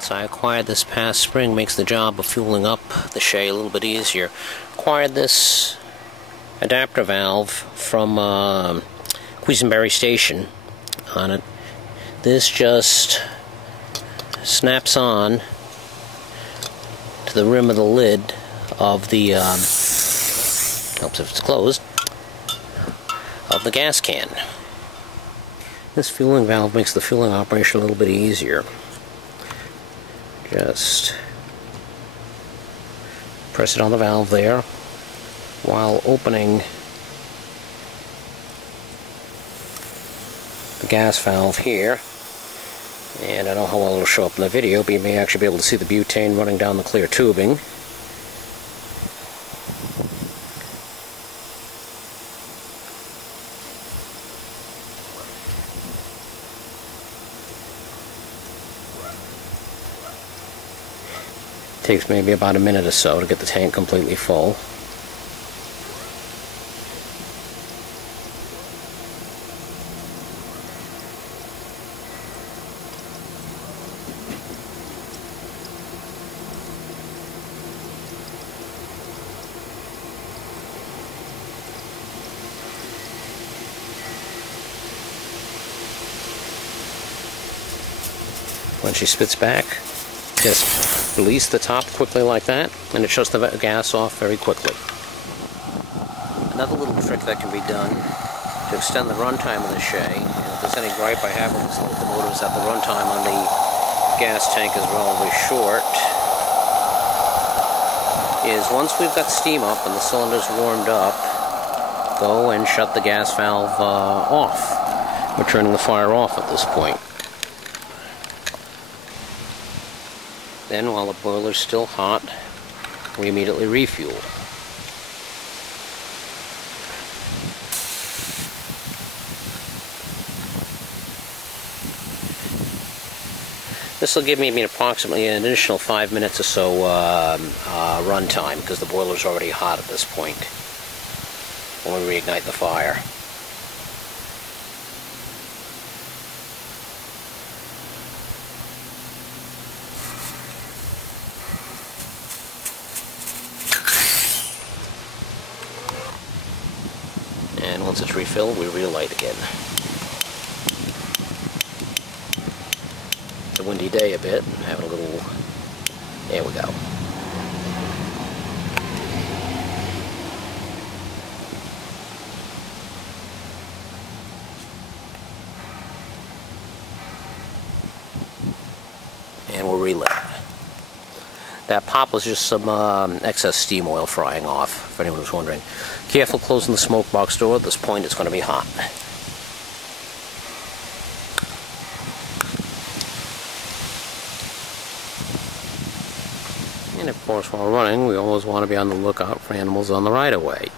valves I acquired this past spring makes the job of fueling up the Shay a little bit easier. Acquired this adapter valve from Quisenberry Station on it. This just snaps on to the rim of the lid of the helps if it's closed, of the gas can. This fueling valve makes the fueling operation a little bit easier. Just press it on the valve there while opening the gas valve here. And I don't know how well it'll show up in the video, but you may actually be able to see the butane running down the clear tubing. Takes maybe about a minute or so to get the tank completely full. When she spits back, just release the top quickly like that, and it shuts the gas off very quickly. Another little trick that can be done to extend the runtime of the Shay, and if there's any gripe I have with this locomotive, is that the runtime on the gas tank is relatively short, is once we've got steam up and the cylinder's warmed up, go and shut the gas valve off. We're turning the fire off at this point. Then, while the boiler's still hot, we immediately refuel. This will give me approximately an additional 5 minutes or so run time, because the boiler's already hot at this point when we reignite the fire. And once it's refilled, we relight again. It's a windy day a bit, having a little, there we go. And we'll relit. That pop was just some excess steam oil frying off, if anyone was wondering. Careful closing the smoke box door. At this point, it's going to be hot. And of course, while running, we always want to be on the lookout for animals on the right-of-way.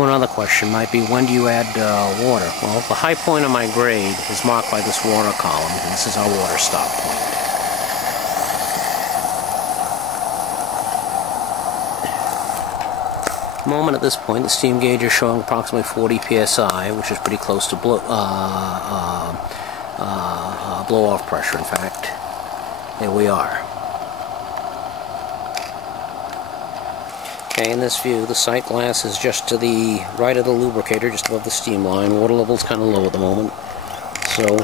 One other question might be, when do you add water? Well, the high point of my grade is marked by this water column, and this is our water stop point. At the moment, at this point, the steam gauge is showing approximately 40 psi, which is pretty close to blow-off pressure, in fact. There we are. Okay, in this view, the sight glass is just to the right of the lubricator, just above the steam line. Water level's kind of low at the moment. So,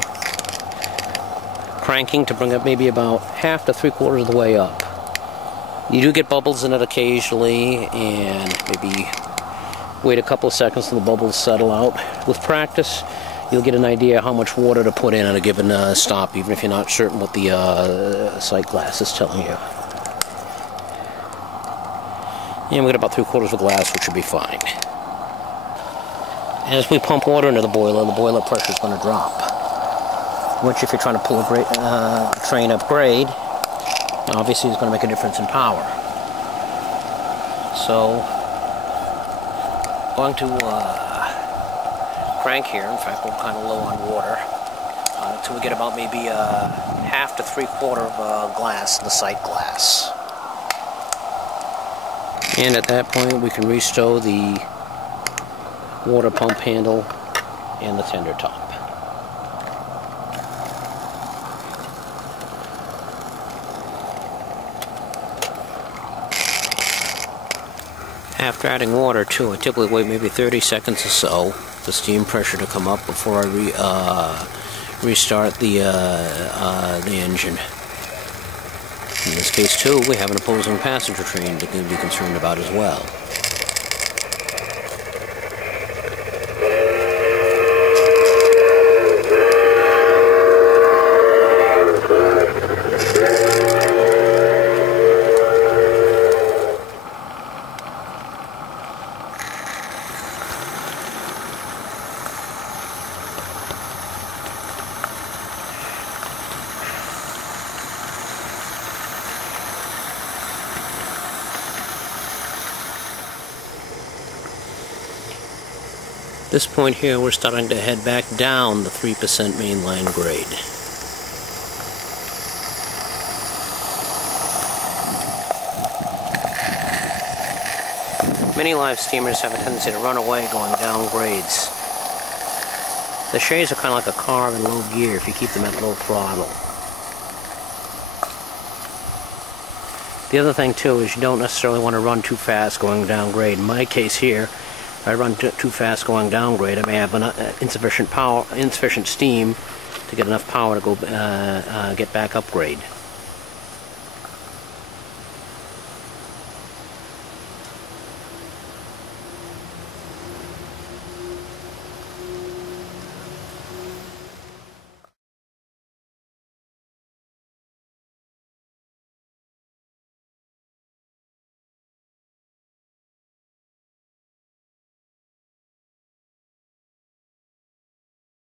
cranking to bring it maybe about half to 3/4 of the way up. You do get bubbles in it occasionally, and maybe wait a couple of seconds till the bubbles settle out. With practice, you'll get an idea how much water to put in at a given stop, even if you're not certain what the sight glass is telling you. And we got about 3/4 of a glass, which should be fine. As we pump water into the boiler pressure is going to drop. Which, if you're trying to pull a train up grade, obviously is going to make a difference in power. So, going to crank here. In fact, we're kind of low on water until we get about maybe half to 3/4 of a glass in the sight glass. And at that point, we can restow the water pump handle and the tender top. After adding water too, I typically wait maybe 30 seconds or so for the steam pressure to come up before I restart the engine. In this case too, we have an opposing passenger train to be concerned about as well. At this point here, we're starting to head back down the 3% mainline grade. Many live steamers have a tendency to run away going down grades. The Shays are kind of like a car in low gear if you keep them at low throttle. The other thing too is you don't necessarily want to run too fast going down grade. In my case here, if I run too fast going down grade, I may have insufficient steam to get enough power to go get back up grade.